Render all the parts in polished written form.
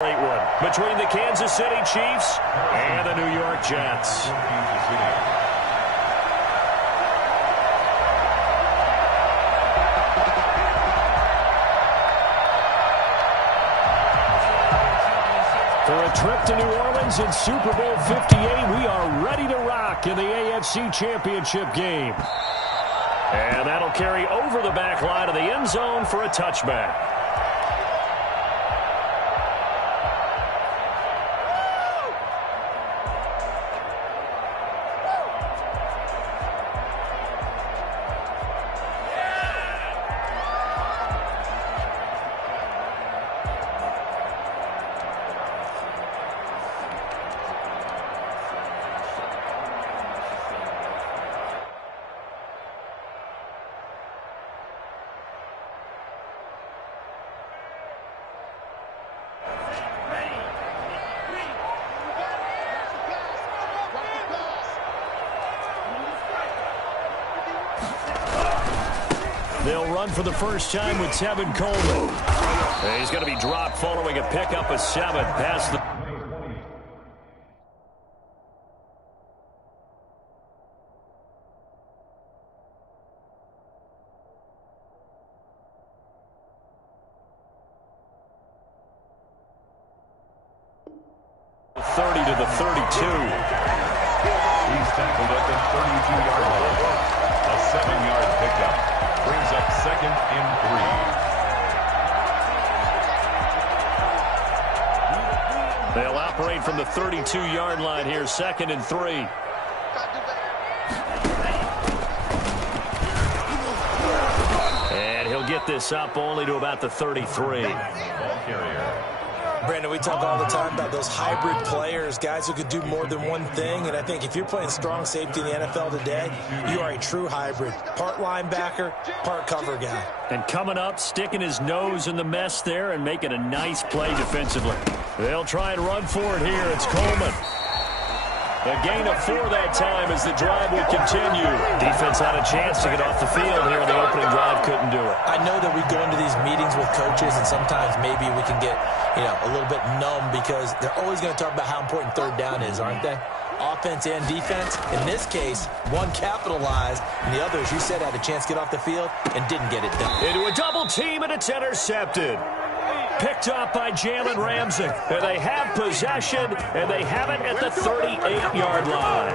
Great one between the Kansas City Chiefs and the New York Jets. For a trip to New Orleans in Super Bowl 58, we are ready to rock in the AFC Championship game. And that'll carry over the back line of the end zone for a touchback. They'll run for the first time with Tevin Coleman. He's going to be dropped following a pickup of 7 past the... ...30 to the 32. He's tackled at the 32-yard line. A 7-yard pickup. Brings up 2nd and 3. They'll operate from the 32-yard line here, 2nd and 3. And he'll get this up only to about the 33. Ball carrier. Brandon, we talk all the time about those hybrid players, guys who could do more than one thing. And I think if you're playing strong safety in the NFL today, you are a true hybrid. Part linebacker, part cover guy. And coming up, sticking his nose in the mess there and making a nice play defensively. They'll try and run for it here. It's Coleman. A gain of 4 that time as the drive will continue. Defense had a chance to get off the field here. The opening drive couldn't do it. I know that we go into these meetings with coaches, and sometimes maybe we can get, a little bit numb because they're always going to talk about how important 3rd down is, aren't they? Offense and defense. In this case, one capitalized, and the other, as you said, had a chance to get off the field and didn't get it done. Into a double team, and it's intercepted. Picked up by Jalen Ramsey. And they have possession, and they have it at the 38-yard line.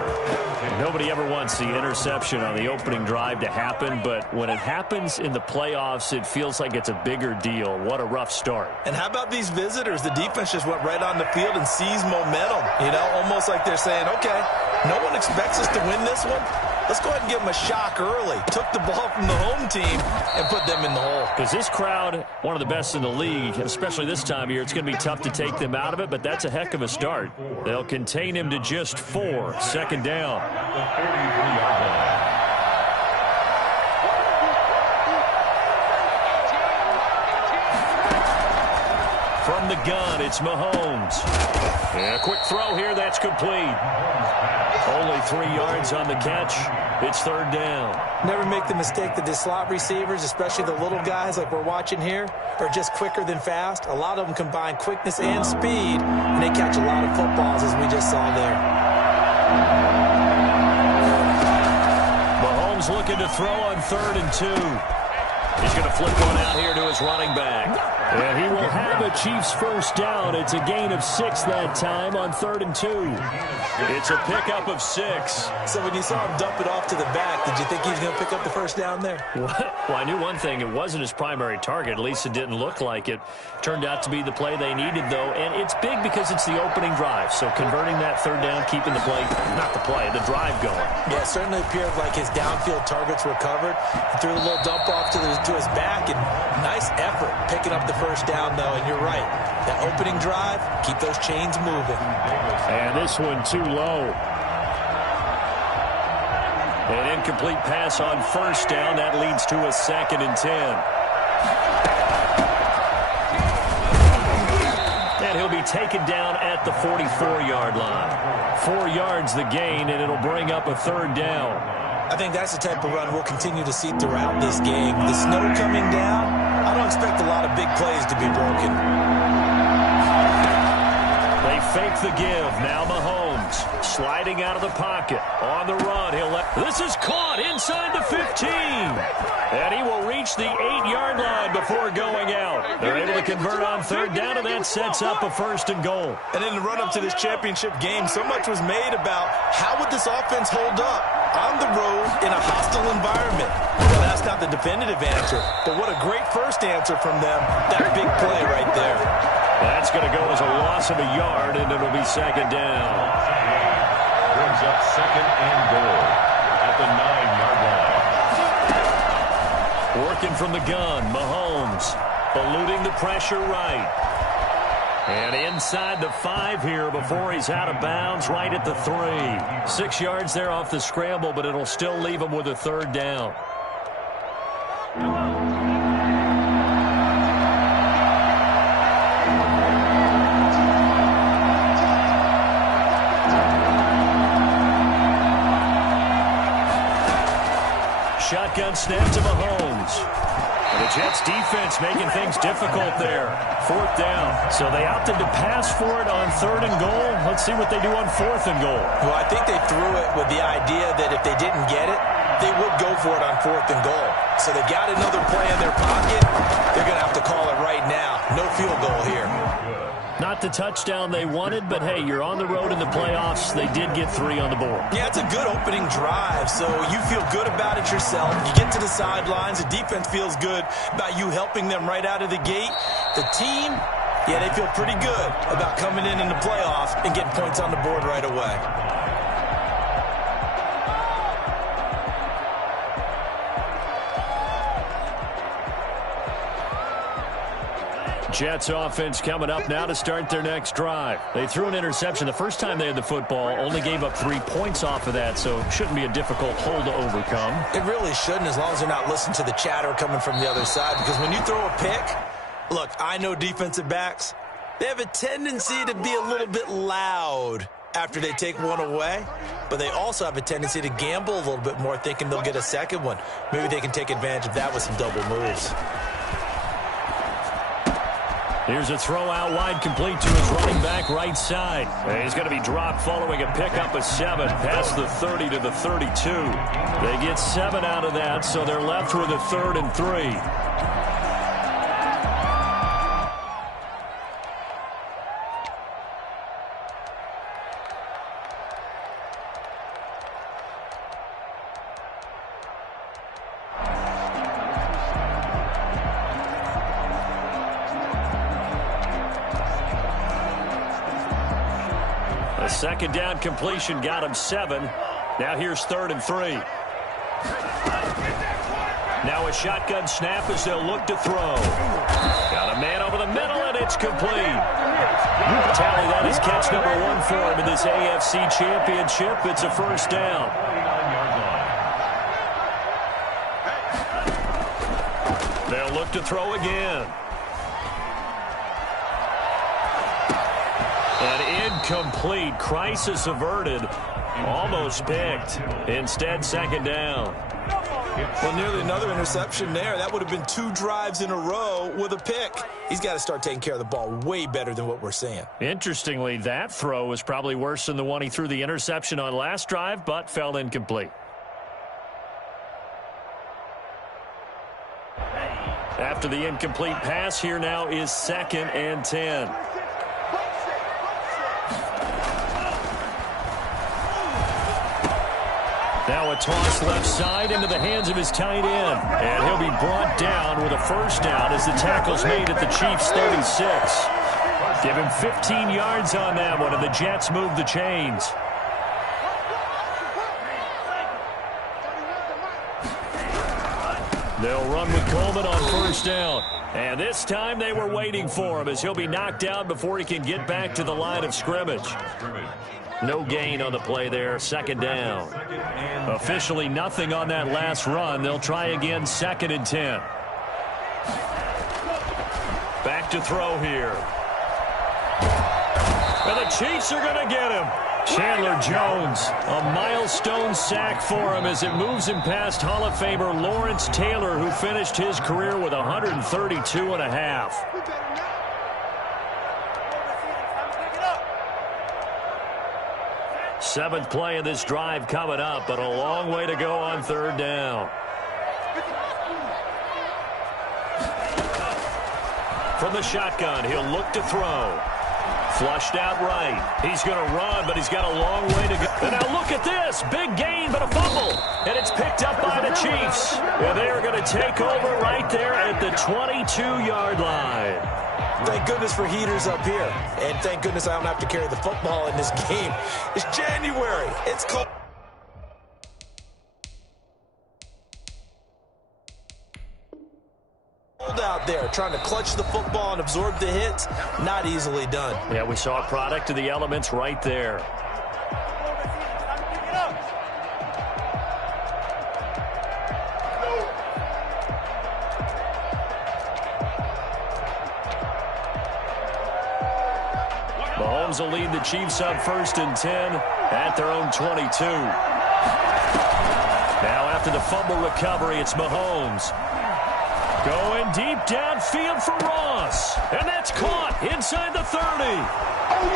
Nobody ever wants the interception on the opening drive to happen, but when it happens in the playoffs, it feels like it's a bigger deal. What a rough start. And how about these visitors? The defense just went right on the field and seized momentum. Almost like they're saying, okay, no one expects us to win this one. Let's go ahead and give them a shock early. Took the ball from the home team and put them in the hole. Because this crowd, one of the best in the league, especially this time of year, it's going to be tough to take them out of it, but that's a heck of a start. They'll contain him to just 4. 2nd down. From the gun, it's Mahomes. And a quick throw here, that's complete. Only 3 yards on the catch. It's 3rd down. Never make the mistake that the slot receivers, especially the little guys like we're watching here, are just quicker than fast. A lot of them combine quickness and speed, and they catch a lot of footballs, as we just saw there. Mahomes looking to throw on 3rd and 2. He's going to flip one out here to his running back. And he will have a Chiefs first down. It's a gain of 6 that time on 3rd and 2. It's a pickup of 6. So when you saw him dump it off to the back, did you think he was going to pick up the first down there? Well, I knew one thing. It wasn't his primary target. At least it didn't look like it. Turned out to be the play they needed, though. And it's big because it's the opening drive. So converting that 3rd down, keeping the play, not the play, the drive going. Yeah, it certainly appeared like his downfield targets were covered. He threw a little dump off to his back, and nice effort picking up the first down, though. And you're right. That opening drive, keep those chains moving. And this one too low. An incomplete pass on 1st down. That leads to a 2nd and 10. And he'll be taken down at the 44-yard line. 4 yards the gain, and it'll bring up a 3rd down. I think that's the type of run we'll continue to see throughout this game. The snow coming down, I don't expect a lot of big plays to be broken. took the give. Now Mahomes sliding out of the pocket. On the run. This is caught inside the 15. And he will reach the 8-yard line before going out. They're able to convert on third down, and that sets up a 1st and goal. And in the run-up to this championship game, so much was made about how would this offense hold up on the road in a hostile environment. Well, that's not the definitive answer, but what a great first answer from them. That big play right there. That's going to go as a loss of a yard, and it'll be 2nd down. Brings up 2nd and goal at the 9-yard line. Working from the gun, Mahomes eluding the pressure right. And inside the 5 here before he's out of bounds, right at the 3. 6 yards there off the scramble, but it'll still leave him with a 3rd down. Shotgun snap to Mahomes. And the Jets defense making things difficult there. 4th down. So they opted to pass for it on 3rd and goal. Let's see what they do on 4th and goal. Well, I think they threw it with the idea that if they didn't get it, they would go for it on 4th and goal. So they got another play in their pocket. They're going to have to call it right now. No field goal here. Not the touchdown they wanted, but hey, you're on the road in the playoffs. They did get 3 on the board. Yeah, it's a good opening drive, so you feel good about it yourself. You get to the sidelines. The defense feels good about you helping them right out of the gate. The team, yeah, they feel pretty good about coming in the playoffs and getting points on the board right away. Jets offense coming up now to start their next drive. They threw an interception the first time they had the football, only gave up 3 points off of that, so shouldn't be a difficult hole to overcome. It really shouldn't, as long as they're not listening to the chatter coming from the other side, because when you throw a pick, look, I know defensive backs, they have a tendency to be a little bit loud after they take one away, but they also have a tendency to gamble a little bit more, thinking they'll get a second one. Maybe they can take advantage of that with some double moves. Here's a throw out wide, complete to his running back right side. And he's going to be dropped following a pickup of 7 past the 30 to the 32. They get 7 out of that, so they're left with a 3rd and 3. A 2nd down completion got him 7. Now here's 3rd and 3. Now a shotgun snap as they'll look to throw. Got a man over the middle, and it's complete. Tally, that is catch number 1 for him in this AFC Championship. It's a 1st down. They'll look to throw again. And incomplete. Crisis averted. Almost picked. Instead, 2nd down. Well, nearly another interception there. That would have been 2 drives in a row with a pick. He's got to start taking care of the ball way better than what we're seeing. Interestingly, that throw was probably worse than the one he threw the interception on last drive, but fell incomplete. After the incomplete pass, here now is 2nd and 10. Now a toss left side into the hands of his tight end. And he'll be brought down with a 1st down as the tackle's made at the Chiefs' 36. Give him 15 yards on that one, and the Jets move the chains. They'll run with Coleman on 1st down. And this time they were waiting for him as he'll be knocked down before he can get back to the line of scrimmage. No gain on the play there, 2nd down. Officially nothing on that last run. They'll try again, 2nd and 10. Back to throw here. And the Chiefs are going to get him. Chandler Jones, a milestone sack for him as it moves him past Hall of Famer Lawrence Taylor, who finished his career with 132 and a half. 7th play of this drive coming up, but a long way to go on 3rd down. From the shotgun, he'll look to throw. Flushed out right. He's going to run, but he's got a long way to go. And now look at this. Big gain, but a fumble. And it's picked up by the Chiefs. And they are going to take over right there at the 22-yard line. Thank goodness for heaters up here. And thank goodness I don't have to carry the football in this game. It's January. It's cold. Out there trying to clutch the football and absorb the hits, not easily done. Yeah, we saw a product of the elements right there. Mahomes will lead the Chiefs up 1st and 10 at their own 22. Now after the fumble recovery, it's Mahomes. Going deep downfield for Ross. And that's caught inside the 30. Oh,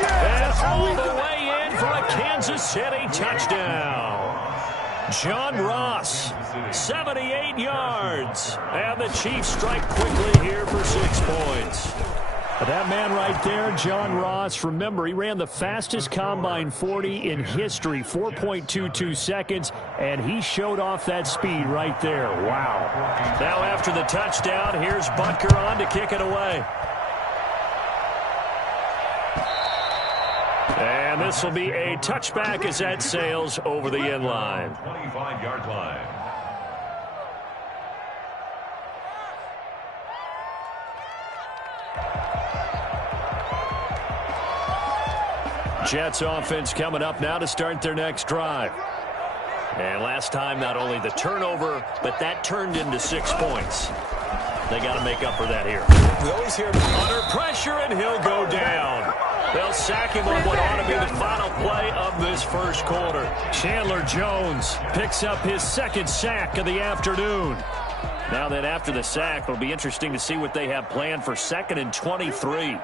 yeah. And all the way in for a Kansas City touchdown. John Ross, 78 yards. And the Chiefs strike quickly here for 6 points. That man right there, John Ross, remember, he ran the fastest combine 40 in history, 4.22 seconds, and he showed off that speed right there. Wow. Now after the touchdown, here's Butker on to kick it away. And this will be a touchback as that sails over the end line. 25-yard line. Jets offense coming up now to start their next drive. And last time, not only the turnover, but that turned into 6 points. They got to make up for that here. We always hear under pressure, and he'll go down. They'll sack him on what ought to be the final play of this first quarter. Chandler Jones picks up his 2nd sack of the afternoon. Now that after the sack, it'll be interesting to see what they have planned for 2nd and 23.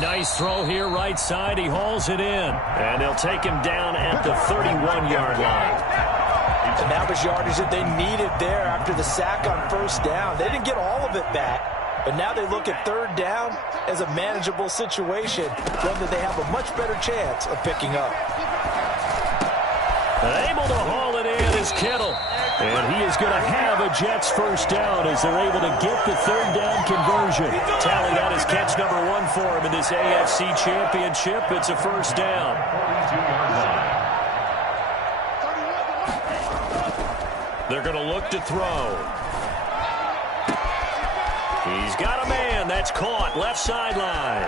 Nice throw here right side. He hauls it in. And they'll take him down at the 31-yard line. And that was yardage that they needed there after the sack on 1st down. They didn't get all of it back, but now they look at 3rd down as a manageable situation, one that they have a much better chance of picking up. Able to haul it in is Kittle. And he is going to have a Jets 1st down as they're able to get the 3rd down conversion. Tally that is catch number 1 for him in this AFC Championship. It's a 1st down. They're going to look to throw. He's got a man. That's caught left sideline.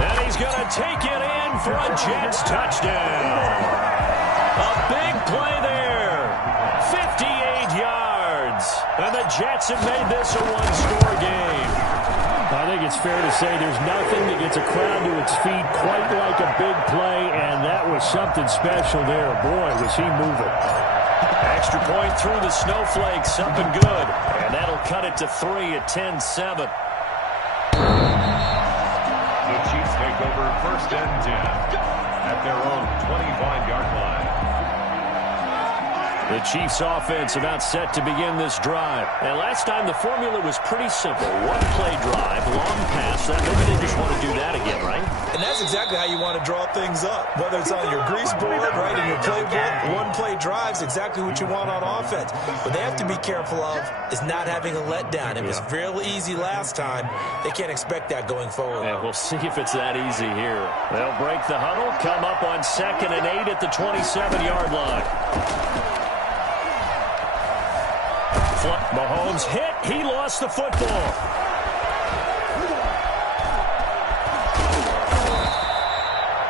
And he's going to take it in for a Jets touchdown. A big play there. 58 yards. And the Jets have made this a one-score game. I think it's fair to say there's nothing that gets a crowd to its feet quite like a big play, and that was something special there. Boy, was he moving. Extra point through the snowflakes, something good. And that'll cut it to 3 at 10-7. The Chiefs take over 1st and 10 at their own 25-yard line. The Chiefs offense about set to begin this drive. And last time the formula was pretty simple. One-play drive, long pass. Maybe they just want to do that again, right? And that's exactly how you want to draw things up. Whether it's on your grease board, right, in your playbook, one-play drives, exactly what you want on offense. What they have to be careful of is not having a letdown. It was real easy last time. They can't expect that going forward. Yeah, we'll see if it's that easy here. They'll break the huddle, come up on 2nd and 8 at the 27-yard line. Mahomes hit. He lost the football.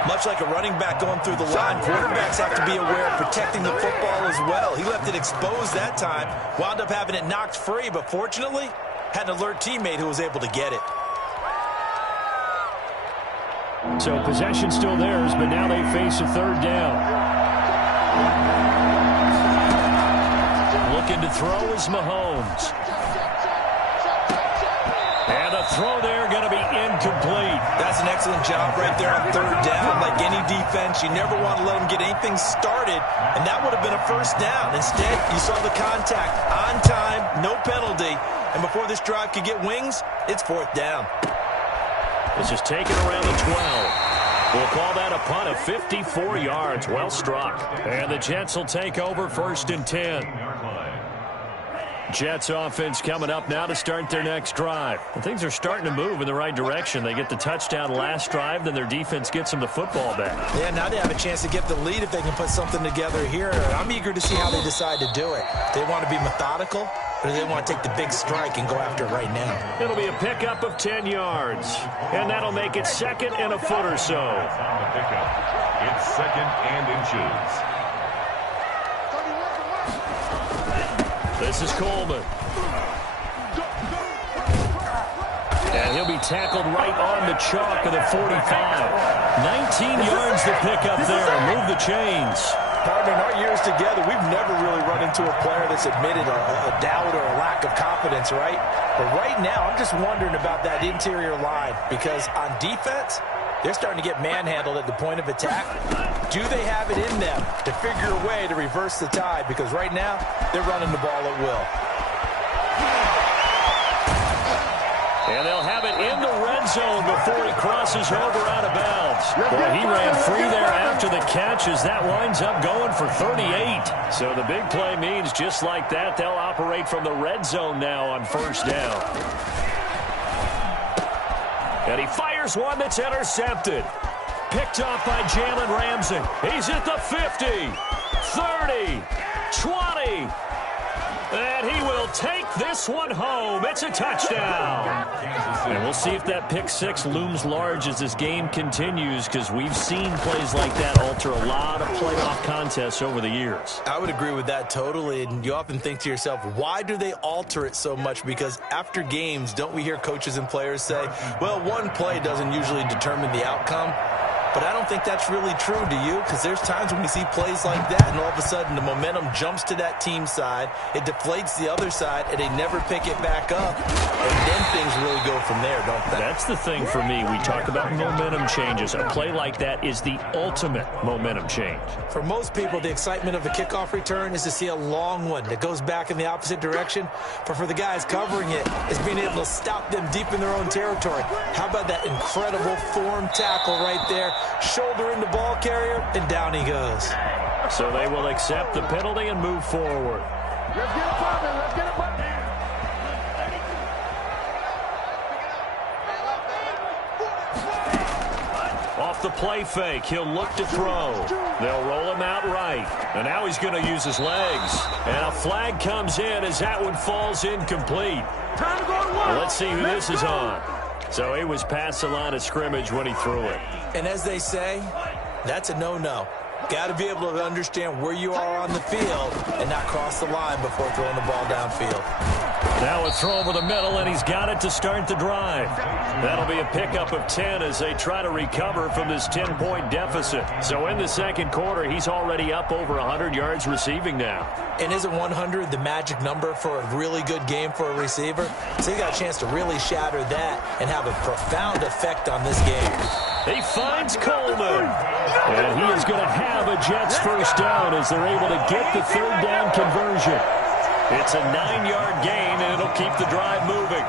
Much like a running back going through the line, quarterbacks have to be aware of protecting the football as well. He left it exposed that time, wound up having it knocked free, but fortunately, had an alert teammate who was able to get it. So possession still theirs, but now they face a 3rd down. Looking to throw is Mahomes. And the throw there going to be incomplete. That's an excellent job right there on third down. Like any defense, you never want to let them get anything started, and that would have been a first down. Instead, you saw the contact on time, no penalty, and before this drive could get wings, it's fourth down. This is taken around the 12. We'll call that a punt of 54 yards. Well struck. And the Jets will take over 1st and 10. Jets offense coming up now to start their next drive. And things are starting to move in the right direction. They get the touchdown last drive, then their defense gets them the football back. Yeah, now they have a chance to get the lead if they can put something together here. I'm eager to see how they decide to do it. They want to be methodical, or do they want to take the big strike and go after it right now? It'll be a pickup of 10 yards. And that'll make it 2nd and a foot or so. On the pickup, it's 2nd and inches. This is Coleman. And he'll be tackled right on the chalk of the 45. 19 yards to pick up there. Move the chains. Partner, in our years together, we've never really run into a player that's admitted a doubt or a lack of confidence, right? But right now, I'm just wondering about that interior line because on defense, they're starting to get manhandled at the point of attack. Do they have it in them to figure a way to reverse the tide? Because right now, they're running the ball at will. And they'll have it in the red zone before he crosses over out of bounds. Well, he ran free there after the catch as that winds up going for 38. So the big play means just like that, they'll operate from the red zone now on 1st down. And he fires one that's intercepted. Picked off by Jalen Ramsey. He's at the 50, 30, 20. And he will take this one home. It's a touchdown. And we'll see if that pick six looms large as this game continues, because we've seen plays like that alter a lot of playoff contests over the years. I would agree with that totally. And you often think to yourself, why do they alter it so much? Because after games, don't we hear coaches and players say, well, one play doesn't usually determine the outcome? But I don't think that's really true, do you? Because there's times when we see plays like that, and all of a sudden the momentum jumps to that team side, it deflates the other side, and they never pick it back up. And then things really go from there, don't they? That's the thing for me. We talk about momentum changes. A play like that is the ultimate momentum change. For most people, the excitement of a kickoff return is to see a long one that goes back in the opposite direction. But for the guys covering it, it's being able to stop them deep in their own territory. How about that incredible form tackle right there? Shoulder in the ball carrier, and down he goes. So they will accept the penalty and move forward. Let's get it poppin'. Let's get it poppin'. Off the play fake, he'll look to throw. They'll roll him out right. And now he's going to use his legs. And a flag comes in as that one falls incomplete. Time to go to work. Let's see who this is on. So he was past the line of scrimmage when he threw it. And as they say, that's a no-no. Got to be able to understand where you are on the field and not cross the line before throwing the ball downfield. Now a throw over the middle, and he's got it to start the drive. That'll be a pickup of 10 as they try to recover from this 10-point deficit. So in the second quarter, he's already up over 100 yards receiving now. And isn't 100 the magic number for a really good game for a receiver? So he got a chance to really shatter that and have a profound effect on this game. He finds Coleman. And he is going to have a Jets first down as they're able to get the third down conversion. It's a 9-yard gain, and it'll keep the drive moving.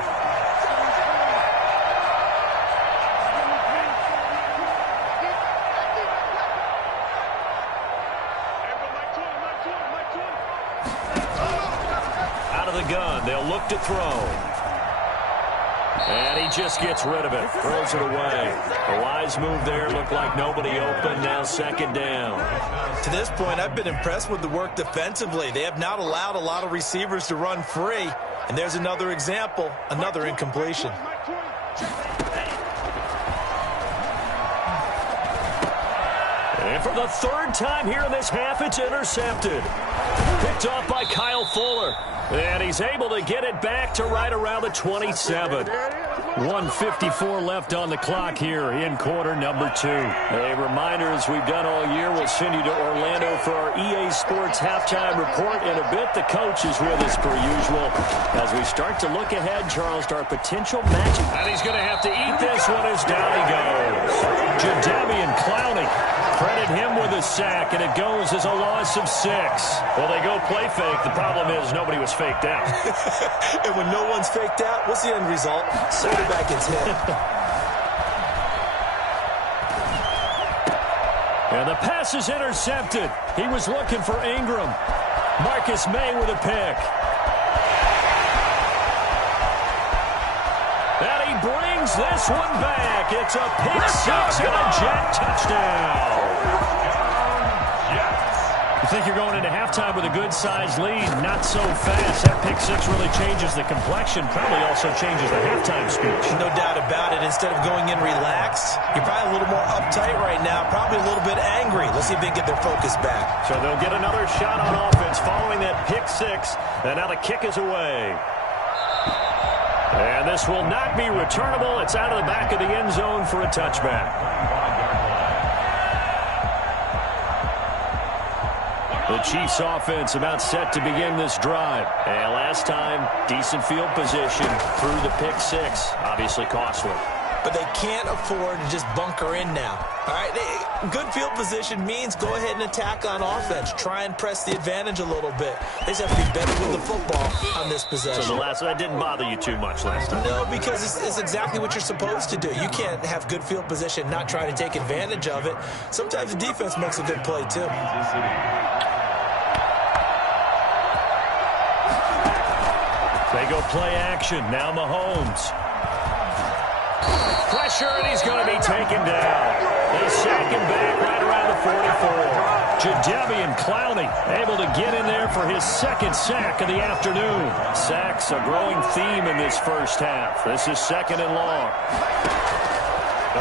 Out of the gun, they'll look to throw. And he just gets rid of it, throws it away. A wise move there, looked like nobody open, now second down. To this point, I've been impressed with the work defensively. They have not allowed a lot of receivers to run free. And there's another example, another incompletion. And for the third time here in this half, it's intercepted. Picked off by Kyle Fuller. And he's able to get it back to right around the 27. 1:54 left on the clock here in quarter number 2. A reminder, as we've done all year, we'll send you to Orlando for our EA Sports halftime report in a bit. The coach is with us per usual as we start to look ahead, Charles, to our potential match. And he's going to have to eat this one as down he goes. Jadeveon Clowney. Credit him with a sack, and it goes as a loss of 6. Well, they go play fake. The problem is nobody was faked out. And when no one's faked out, what's the end result? Quarterback gets hit. And the pass is intercepted. He was looking for Ingram. Marcus May with a pick. And he brings this one back. It's a pick 6 and a Jet touchdown. You think you're going into halftime with a good-sized lead. Not so fast. That pick 6 really changes the complexion. Probably also changes the halftime speech. No doubt about it. Instead of going in relaxed, you're probably a little more uptight right now. Probably a little bit angry. Let's see if they can get their focus back. So they'll get another shot on offense following that pick 6. And now the kick is away. And this will not be returnable. It's out of the back of the end zone for a touchback. The Chiefs offense about set to begin this drive. And last time, decent field position through the pick 6. Obviously costly. But they can't afford to just bunker in now. All right, good field position means go ahead and attack on offense. Try and press the advantage a little bit. They just have to be better with the football on this possession. So that didn't bother you too much last time? No, because it's exactly what you're supposed to do. You can't have good field position, not try to take advantage of it. Sometimes the defense makes a good play, too. They go play action. Now Mahomes. Pressure, and he's going to be taken down. They sack him back right around the 44. Jadeveon Clowney able to get in there for his second sack of the afternoon. Sacks a growing theme in this first half. This is 2nd and long.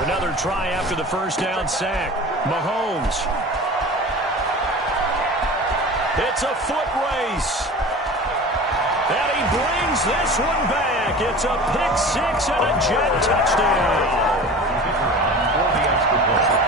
Another try after the first down sack. Mahomes. It's a foot race. And he brings this one back. It's a pick 6 and a Jet touchdown.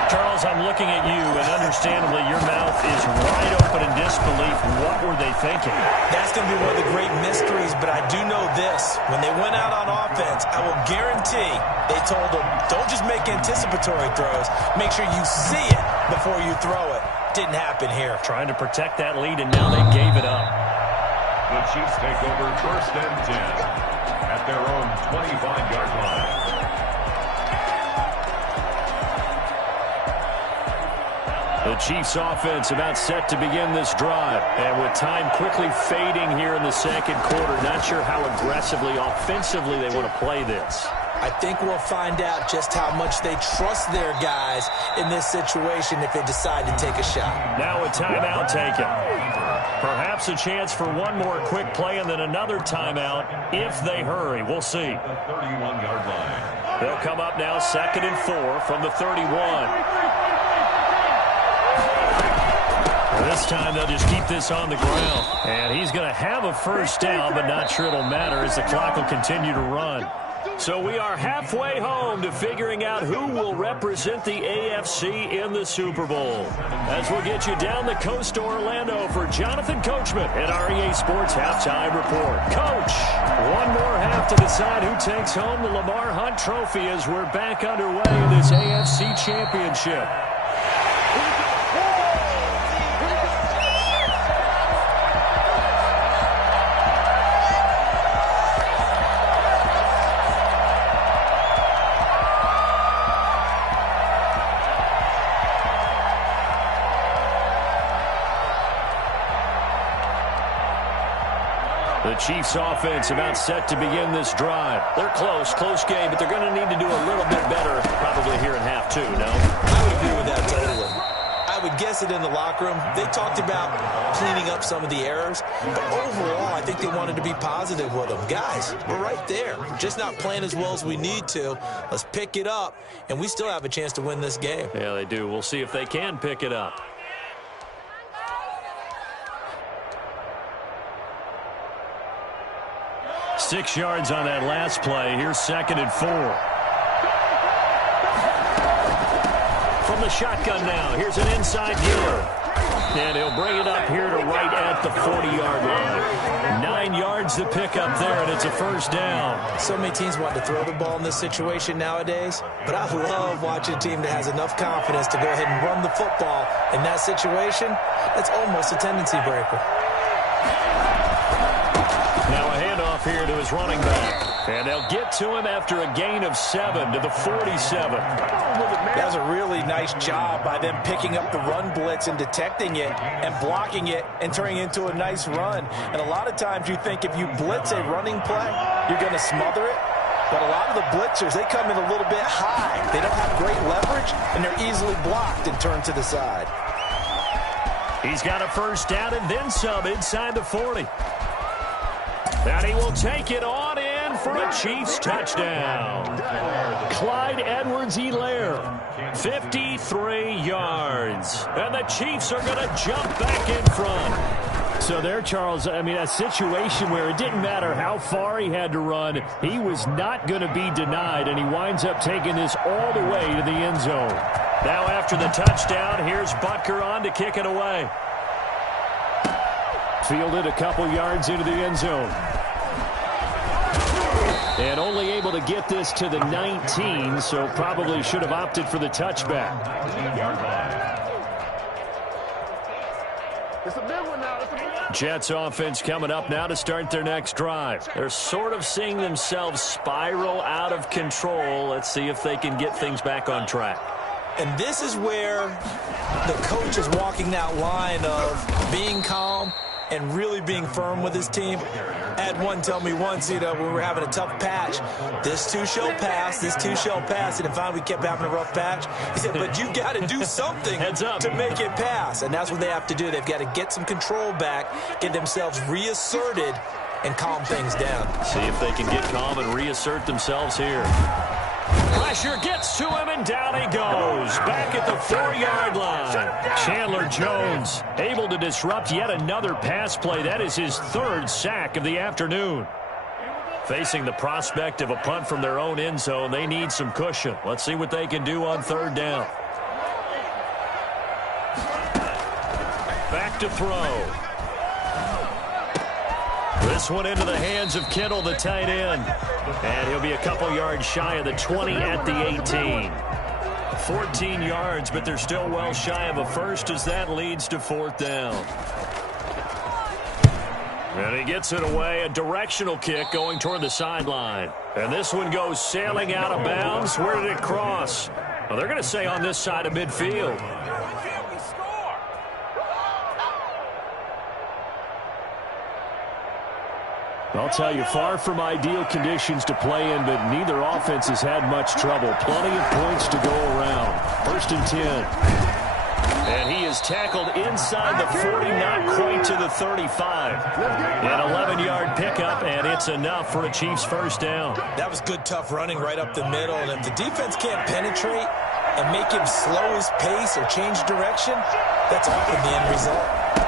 Charles, I'm looking at you, and understandably your mouth is wide open in disbelief. What were they thinking? That's going to be one of the great mysteries, but I do know this. When they went out on offense, I will guarantee they told them, don't just make anticipatory throws. Make sure you see it before you throw it. Didn't happen here. Trying to protect that lead, and now they gave it up. The Chiefs take over 1st and 10 at their own 25-yard line. The Chiefs offense about set to begin this drive. And with time quickly fading here in the 2nd quarter, not sure how aggressively, offensively they want to play this. I think we'll find out just how much they trust their guys in this situation if they decide to take a shot. Now a timeout taken. Perhaps a chance for one more quick play and then another timeout if they hurry. We'll see. The 31-yard line. They'll come up now 2nd and 4 from the 31. This time they'll just keep this on the ground. And he's going to have a first down, but not sure it'll matter as the clock will continue to run. So we are halfway home to figuring out who will represent the AFC in the Super Bowl. As we'll get you down the coast to Orlando for Jonathan Coachman at our EA Sports Halftime Report. Coach, one more half to decide who takes home the Lamar Hunt Trophy as we're back underway in this AFC Championship. The Chiefs offense about set to begin this drive. They're close game, but they're going to need to do a little bit better probably here in half 2, no? I would agree with that totally. I would guess it in the locker room. They talked about cleaning up some of the errors, but overall, I think they wanted to be positive with them. Guys, we're right there. Just not playing as well as we need to. Let's pick it up, and we still have a chance to win this game. Yeah, they do. We'll see if they can pick it up. 6 yards on that last play. Here's 2nd and 4. From the shotgun now, here's an inside give. And he'll bring it up here to right at the 40-yard line. 9 yards to pick up there, and it's a first down. So many teams want to throw the ball in this situation nowadays, but I love watching a team that has enough confidence to go ahead and run the football. In that situation, that's almost a tendency breaker. Now a handoff here to his running back. And they'll get to him after a gain of 7 to the 47. That was a really nice job by them picking up the run blitz and detecting it and blocking it and turning it into a nice run. And a lot of times you think if you blitz a running play, you're going to smother it. But a lot of the blitzers, they come in a little bit high. They don't have great leverage, and they're easily blocked and turned to the side. He's got a first down and then some inside the 40. And he will take it on in for a Chiefs touchdown. Clyde Edwards-Helaire, 53 yards. And the Chiefs are going to jump back in front. So there, Charles, I mean, a situation where it didn't matter how far he had to run, he was not going to be denied, and he winds up taking this all the way to the end zone. Now after the touchdown, here's Butker on to kick it away. Fielded a couple yards into the end zone. And only able to get this to the 19, so probably should have opted for the touchback. It's a big one now. It's a big one. Jets offense coming up now to start their next drive. They're sort of seeing themselves spiral out of control. Let's see if they can get things back on track. And this is where the coach is walking that line of being calm and really being firm with his team. I had one tell me once, when we were having a tough patch, this too shall pass, this too shall pass. And finally we kept having a rough patch. He said, but you got to do something Heads up. to make it pass. And that's what they have to do. They've got to get some control back, get themselves reasserted, and calm things down. See if they can get calm and reassert themselves here. Pressure gets to him, and down he goes. Back at the 4-yard line. Chandler Jones able to disrupt yet another pass play. That is his 3rd sack of the afternoon. Facing the prospect of a punt from their own end zone, they need some cushion. Let's see what they can do on 3rd down. Back to throw. This one into the hands of Kittle, the tight end. And he'll be a couple yards shy of the 20 at the 18. 14 yards, but they're still well shy of a first as that leads to 4th down. And he gets it away, a directional kick going toward the sideline. And this one goes sailing out of bounds. Where did it cross? Well, they're going to say on this side of midfield. I'll tell you, far from ideal conditions to play in, but neither offense has had much trouble. Plenty of points to go around. 1st and 10. And he is tackled inside the 40, not quite to the 35. An 11-yard pickup, and it's enough for a Chiefs first down. That was good, tough running right up the middle. And if the defense can't penetrate and make him slow his pace or change direction, that's often the end result.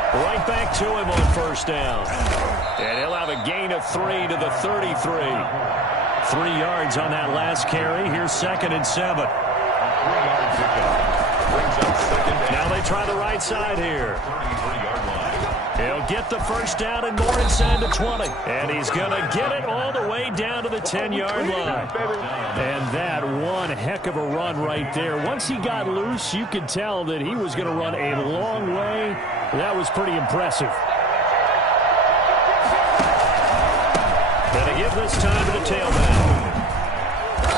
Right back to him on 1st down. And he'll have a gain of 3 to the 33. 3 yards on that last carry. Here's 2nd and 7. Now they try the right side here. He'll get the first down and more inside the 20. And he's going to get it all the way down to the 10-yard line. And that one heck of a run right there. Once he got loose, you could tell that he was going to run a long way. That was pretty impressive. And to give this time to the tailback.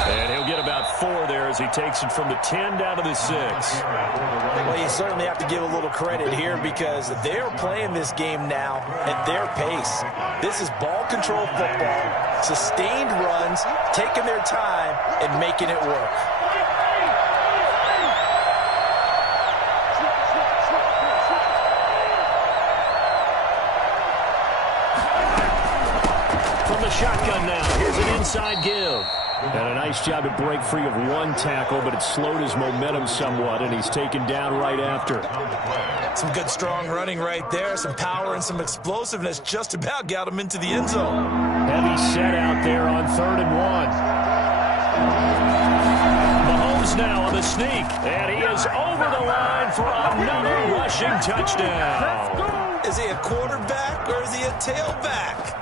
And he'll get about 4 there as he takes it from the 10 down to the 6. Well, you certainly have to give a little credit here because they're playing this game now at their pace. This is ball control football, sustained runs, taking their time and making it work. From the shotgun now, here's an inside give. And a nice job to break free of one tackle, but it slowed his momentum somewhat, and he's taken down right after. Some good, strong running right there. Some power and some explosiveness just about got him into the end zone. Heavy set out there on 3rd and 1. Mahomes now on the sneak, and he is over the line for another rushing touchdown. Is he a quarterback or is he a tailback?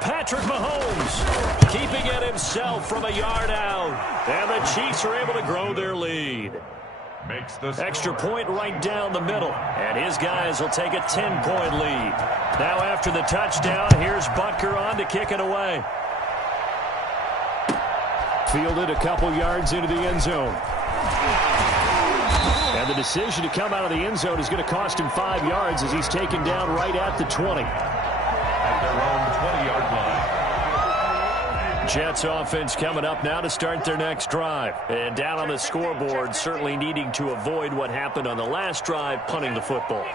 Patrick Mahomes keeping it himself from a yard out. And the Chiefs are able to grow their lead. Extra point right down the middle. And his guys will take a 10-point lead. Now after the touchdown, here's Butker on to kick it away. Fielded a couple yards into the end zone. And the decision to come out of the end zone is going to cost him 5 yards as he's taken down right at the 20. At their own 20-yard line. Jets offense coming up now to start their next drive. And down on the scoreboard, certainly needing to avoid what happened on the last drive, punting the football.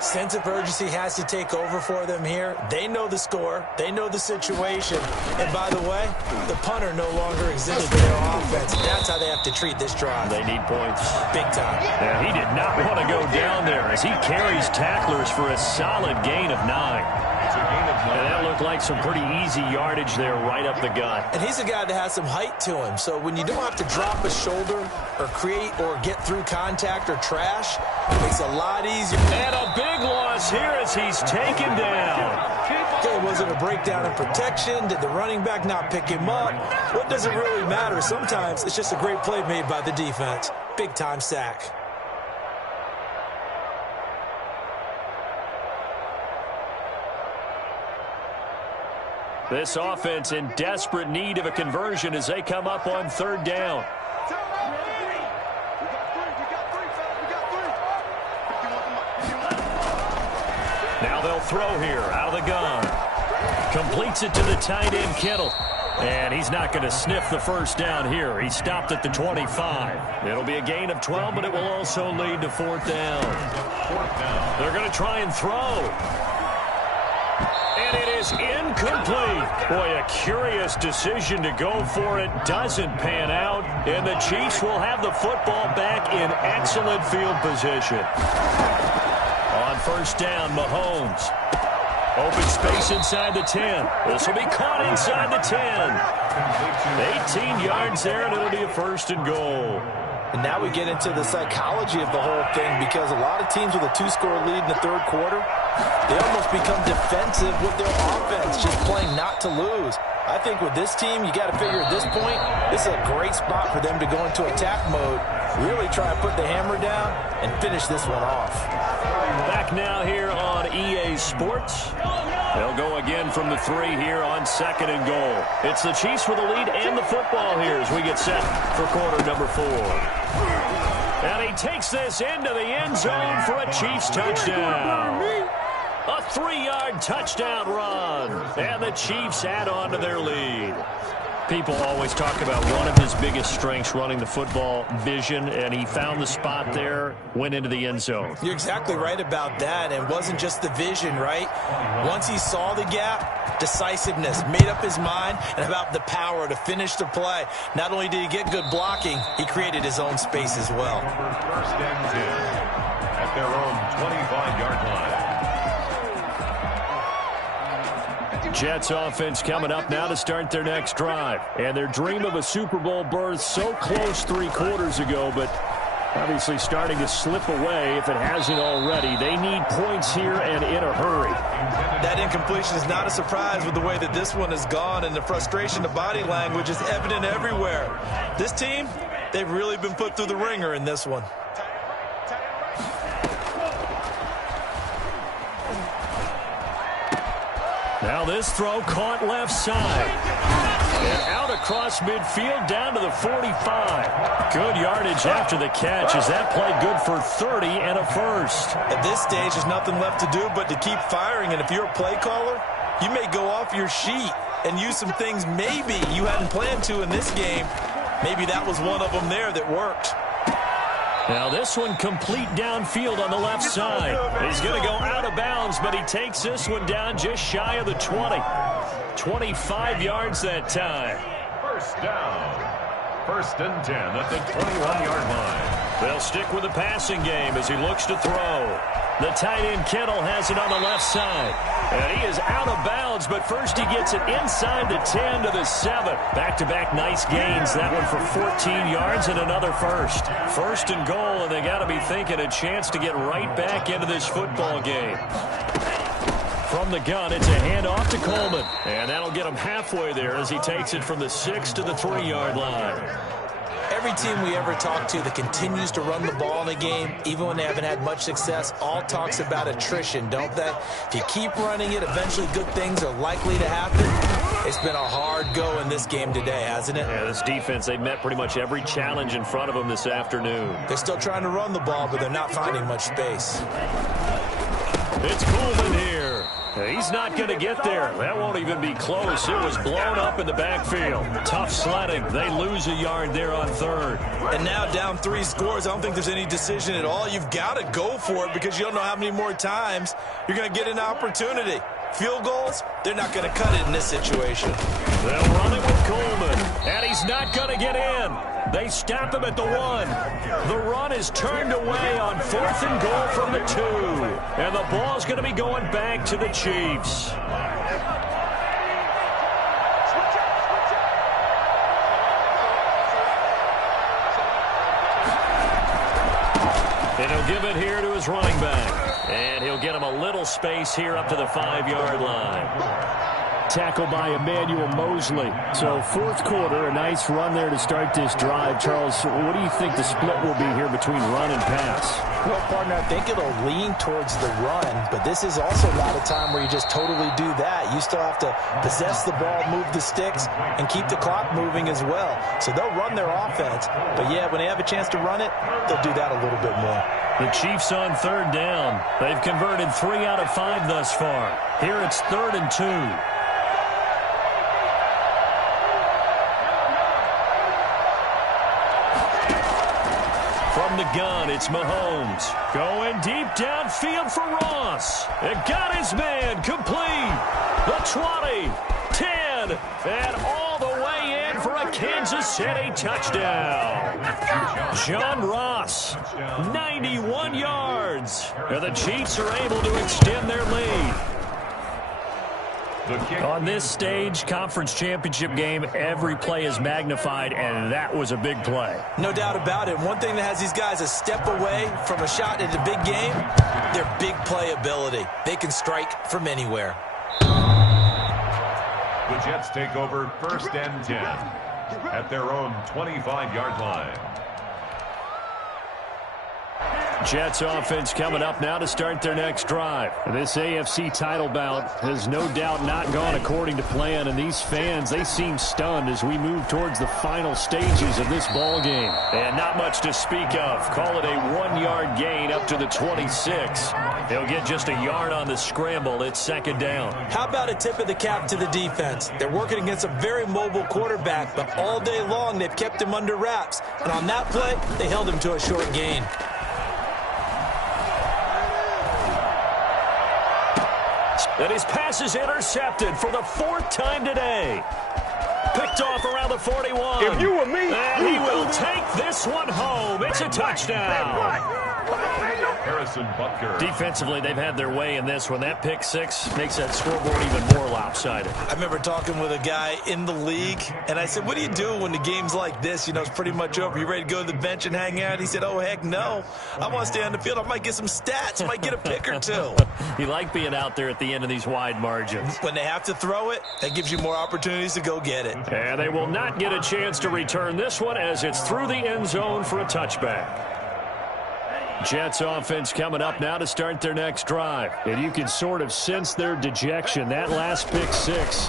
Sense of urgency has to take over for them here. They know the score. They know the situation. And by the way, the punter no longer exists for their offense. That's how they have to treat this drive. They need points. Big time. Yeah, he did not want to go down there as he carries tacklers for a solid gain of 9. And that looked like some pretty easy yardage there right up the gut. And he's a guy that has some height to him. So when you don't have to drop a shoulder or create or get through contact or trash, it makes it a lot easier. And a big loss here as he's taken down. Okay, was it a breakdown in protection? Did the running back not pick him up? What does it really matter? Sometimes it's just a great play made by the defense. Big-time sack. This offense in desperate need of a conversion as they come up on 3rd down. Now they'll throw here out of the gun. Completes it to the tight end, Kittle. And he's not going to sniff the first down here. He stopped at the 25. It'll be a gain of 12, but it will also lead to 4th down. They're going to try and throw. And it is incomplete. Boy, a curious decision to go for it. Doesn't pan out. And the Chiefs will have the football back in excellent field position. On 1st down, Mahomes. Open space inside the 10. This will be caught inside the 10. 18 yards there, and it'll be a 1st and goal. And now we get into the psychology of the whole thing, because a lot of teams with a 2-score lead in the 3rd quarter, they almost become defensive with their offense, just playing not to lose. I think with this team, you got to figure at this point, this is a great spot for them to go into attack mode, really try to put the hammer down and finish this one off. Back now here on EA Sports. They'll go again from the 3 here on 2nd and goal. It's the Chiefs with the lead and the football here as we get set for quarter number 4. And he takes this into the end zone for a Chiefs touchdown. A 3-yard touchdown run. And the Chiefs add on to their lead. People always talk about one of his biggest strengths, running the football, vision, and he found the spot there, went into the end zone. You're exactly right about that, and it wasn't just the vision, right? Once he saw the gap, decisiveness, made up his mind, and about the power to finish the play. Not only did he get good blocking, he created his own space as well. 1st and 10 at their own 25-yard line. Jets offense coming up now to start their next drive. And their dream of a Super Bowl berth so close 3 quarters ago, but obviously starting to slip away if it hasn't already. They need points here and in a hurry. That incompletion is not a surprise with the way that this one has gone, and the frustration, the body language is evident everywhere. This team, they've really been put through the ringer in this one. Now this throw caught left side. And out across midfield down to the 45. Good yardage after the catch as that play good for 30 and a 1st. At this stage, there's nothing left to do but to keep firing. And if you're a play caller, you may go off your sheet and use some things maybe you hadn't planned to in this game. Maybe that was one of them there that worked. Now this one complete downfield on the left side. He's going to go out of bounds, but he takes this one down just shy of the 20. 25 yards that time. First and 10 at the 21-yard line. They'll stick with the passing game as he looks to throw. The tight end Kittle has it on the left side. And he is out of bounds, but first he gets it inside the 10 to the 7. Back-to-back nice gains. That one for 14 yards and another first. First and goal, and they got to be thinking a chance to get right back into this football game. From the gun, it's a handoff to Coleman. And that'll get him halfway there as he takes it from the 6 to the 3-yard line. Every team we ever talk to that continues to run the ball in a game, even when they haven't had much success, all talks about attrition, don't they? If you keep running it, eventually good things are likely to happen. It's been a hard go in this game today, hasn't it? Yeah, this defense, they've met pretty much every challenge in front of them this afternoon. They're still trying to run the ball, but they're not finding much space. It's Coleman here. He's not going to get there. That won't even be close. It was blown up in the backfield. Tough sledding. They lose a yard there on third. And now down 3 scores. I don't think there's any decision at all. You've got to go for it because you don't know how many more times you're going to get an opportunity. Field goals, they're not going to cut it in this situation. They'll run it with Coleman, and he's not going to get in. They stop him at the 1. The run is turned away on 4th and goal from the 2. And the ball's going to be going back to the Chiefs. And he'll give it here to his running back. And he'll get him a little space here up to the 5-yard line. Tackled by Emmanuel Mosley. So fourth quarter, a nice run there to start this drive. Charles, what do you think the split will be here between run and pass? Well, partner, I think it'll lean towards the run, but this is also not a time where you just totally do that. You still have to possess the ball, move the sticks, and keep the clock moving as well. So they'll run their offense, but yeah, when they have a chance to run it, they'll do that a little bit more. The Chiefs on third down. They've converted 3 out of 5 thus far. Here it's 3rd and 2. From the gun, it's Mahomes. Going deep downfield for Ross. It got his man complete. The 20, 10, and all the way in for a Kansas City touchdown. John Ross, 91 yards. And the Chiefs are able to extend their lead. On this stage, conference championship game, every play is magnified, and that was a big play. No doubt about it. One thing that has these guys a step away from a shot at a big game, their big play ability. They can strike from anywhere. The Jets take over 1st and 10 at their own 25-yard line. Jets offense coming up now to start their next drive. This AFC title bout has no doubt not gone according to plan, and these fans, they seem stunned as we move towards the final stages of this ball game. And not much to speak of. Call it a 1-yard gain up to the 26. They'll get just a yard on the scramble. It's 2nd down. How about a tip of the cap to the defense? They're working against a very mobile quarterback, but all day long they've kept him under wraps. And on that play, they held him to a short gain. And his pass is intercepted for the 4th time today. Picked off around the 41. If you were me, and he will take this one home. It's a touchdown. Harrison Butker. Defensively, they've had their way in this one. That pick 6 makes that scoreboard even more lopsided. I remember talking with a guy in the league, and I said, what do you do when the game's like this? You know, it's pretty much over. You ready to go to the bench and hang out? He said, oh, heck no. I want to stay on the field. I might get some stats. I might get a pick or 2. You like being out there at the end of these wide margins. When they have to throw it, that gives you more opportunities to go get it. And they will not get a chance to return this one as it's through the end zone for a touchback. Jets offense coming up now to start their next drive. And you can sort of sense their dejection. That last pick 6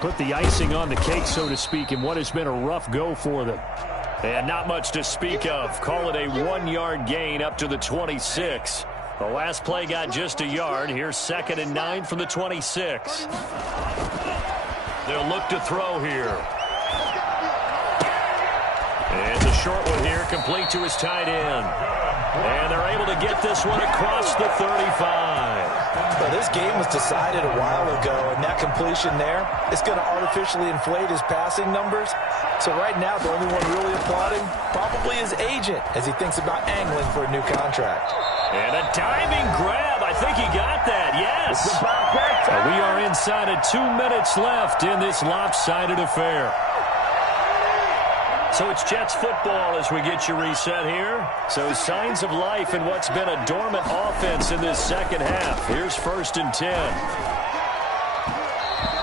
put the icing on the cake, so to speak, in what has been a rough go for them. And not much to speak of. Call it a 1-yard gain up to the 26. The last play got just a yard. Here's 2nd and 9 from the 26. They'll look to throw here. And the short one here, complete to his tight end. And they're able to get this one across the 35. Well, this game was decided a while ago, and that completion there is going to artificially inflate his passing numbers. So right now, the only one really applauding probably his agent as he thinks about angling for a new contract. And a diving grab. I think he got that, yes. We are inside of 2 minutes left in this lopsided affair. So it's Jets football as we get you reset here. So signs of life in what's been a dormant offense in this second half. Here's 1st and 10.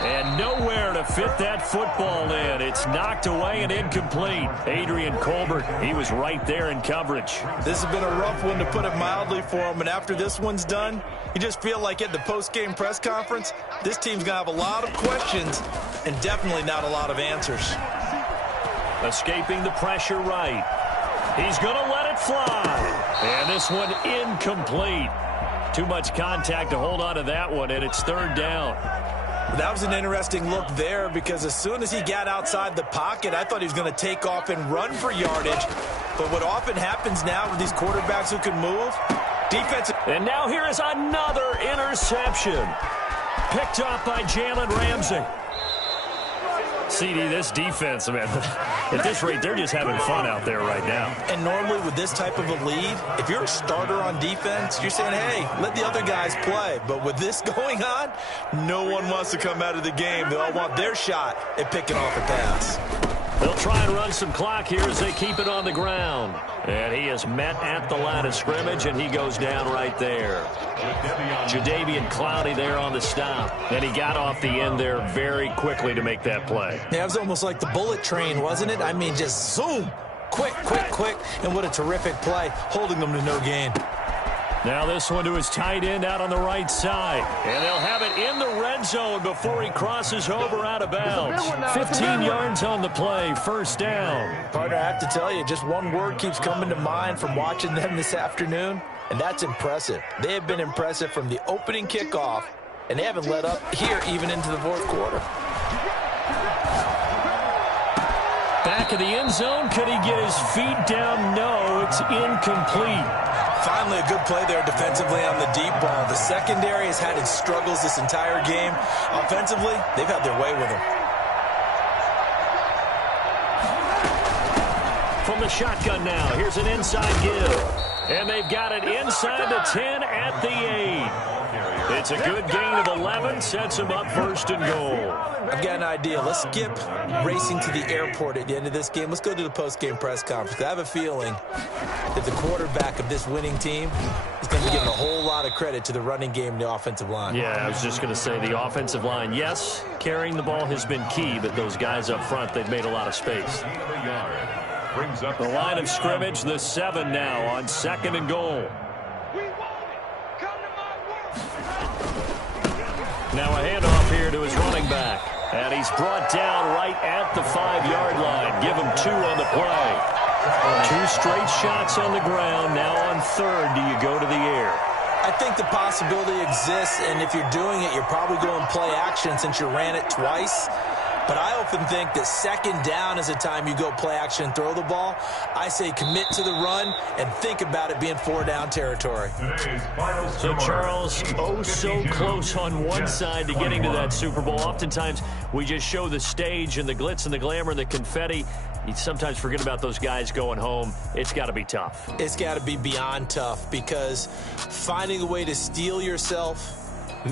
And nowhere to fit that football in. It's knocked away and incomplete. Adrian Colbert, he was right there in coverage. This has been a rough one, to put it mildly, for him. And after this one's done, you just feel like at the post-game press conference, this team's going to have a lot of questions and definitely not a lot of answers. Escaping the pressure right. He's going to let it fly. And this one incomplete. Too much contact to hold on to that one, and it's 3rd down. That was an interesting look there, because as soon as he got outside the pocket, I thought he was going to take off and run for yardage. But what often happens now with these quarterbacks who can move, defensive. And now here is another interception. Picked off by Jalen Ramsey. CD, this defense, man, at this rate, they're just having fun out there right now. And normally with this type of a lead, if you're a starter on defense, you're saying, hey, let the other guys play. But with this going on, no one wants to come out of the game. They all want their shot at picking off a pass. They'll try and run some clock here as they keep it on the ground. And he is met at the line of scrimmage, and he goes down right there. Jadeveon Clowney there on the stop. And he got off the end there very quickly to make that play. Yeah, it was almost like the bullet train, wasn't it? I mean, just zoom. Quick, quick, quick. And what a terrific play, holding them to no gain. Now this one to his tight end out on the right side. And they'll have it in the red zone before he crosses over out of bounds. 15 yards on the play, 1st down. Partner, I have to tell you, just one word keeps coming to mind from watching them this afternoon, and that's impressive. They have been impressive from the opening kickoff, and they haven't let up here even into the 4th quarter. Back of the end zone. Could he get his feet down? No, it's incomplete. Finally, a good play there defensively on the deep ball. The secondary has had its struggles this entire game. Offensively, they've had their way with him. From the shotgun now, here's an inside give. And they've got it inside the 10 at the 8. It's a good gain of 11, sets him up 1st and goal. I've got an idea. Let's skip racing to the airport at the end of this game. Let's go to the post-game press conference. I have a feeling that the quarterback of this winning team is going to be giving a whole lot of credit to the running game and the offensive line. Yeah, I was just going to say the offensive line. Yes, carrying the ball has been key, but those guys up front, they've made a lot of space. The line of scrimmage, the 7 now on 2nd and goal. Now a handoff here to his running back. And he's brought down right at the 5-yard line. Give him 2 on the play. 2 straight shots on the ground. Now on 3rd, do you go to the air? I think the possibility exists, and if you're doing it, you're probably going play action since you ran it twice. But I often think that 2nd down is the time you go play action and throw the ball. I say commit to the run and think about it being 4-down territory. So, Charles, oh so close on one side to getting to that Super Bowl. Oftentimes, we just show the stage and the glitz and the glamour and the confetti. You sometimes forget about those guys going home. It's got to be tough. It's got to be beyond tough, because finding a way to steel yourself